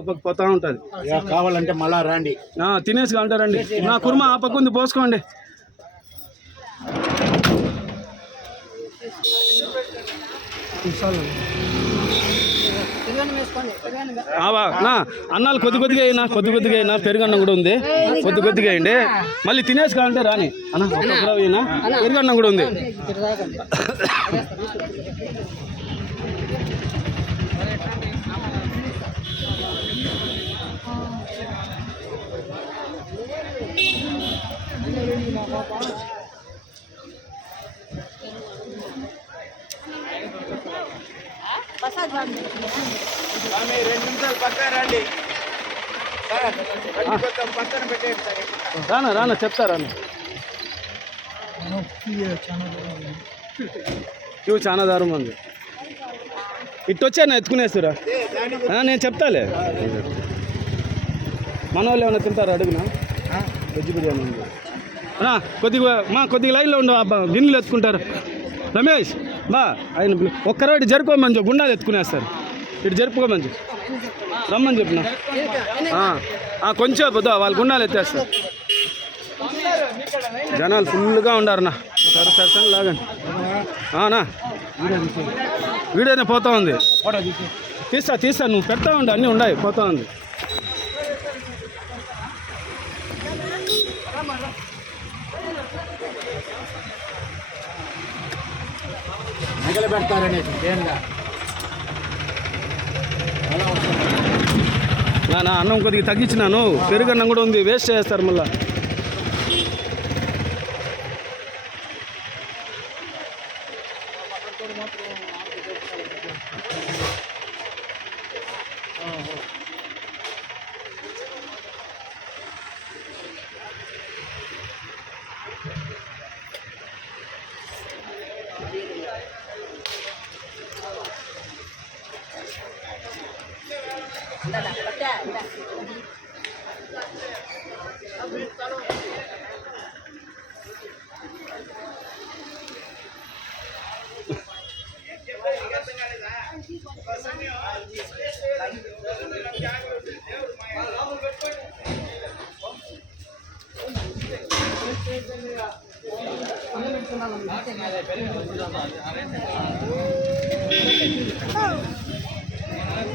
పోతా ఉంటుంది. కావాలంటే మళ్ళా రండి, తినేసి కావాలంటారండి. నా కుర్మా ఆ పక్క ఉంది, పోసుకోండి. అన్నాలు కొద్దిగా అయినా పెరుగన్నం కూడా ఉంది, కొద్దిగా వేయండి. మళ్ళీ తినేసి కావాలంటే రాని అన్న అయినా పెరుగన్నం కూడా ఉంది. రానా చెప్తా రానా. ఇవి చాలా దారం ఉంది. ఇటు వచ్చా ఎత్తుకునేస్తురా, నేను చెప్తాలే. మన వాళ్ళు ఏమైనా తింటారా అడుగునా? వెజ్ బిర్యానీ ఉంది కొద్దిగా లైన్లో ఉండు. గిన్నెలు ఎత్తుకుంటారు. రమేష్ ఆయన ఒక్కరోజు జరుపుకోమని చెప్పు, గుండాలు ఎత్తుకునేస్తారు. ఇటు జరుపుకోమని చెప్పు, రమ్మని చెప్పిన కొంచెం వద్దా, వాళ్ళు గుండాలు ఎత్తేస్తారు. జనాలు ఫుల్గా ఉండారన్నా. సరే లాగండి. వీడియోనే పోతా ఉంది. తీస్తా నువ్వు పెడతా ఉండి, అన్నీ ఉన్నాయి, పోతా ఉంది. నా అన్నం కొద్దిగా తగ్గించినాను, పెరుగన్నం కూడా ఉంది, వేస్ట్ చేస్తారు మళ్ళా. Oh.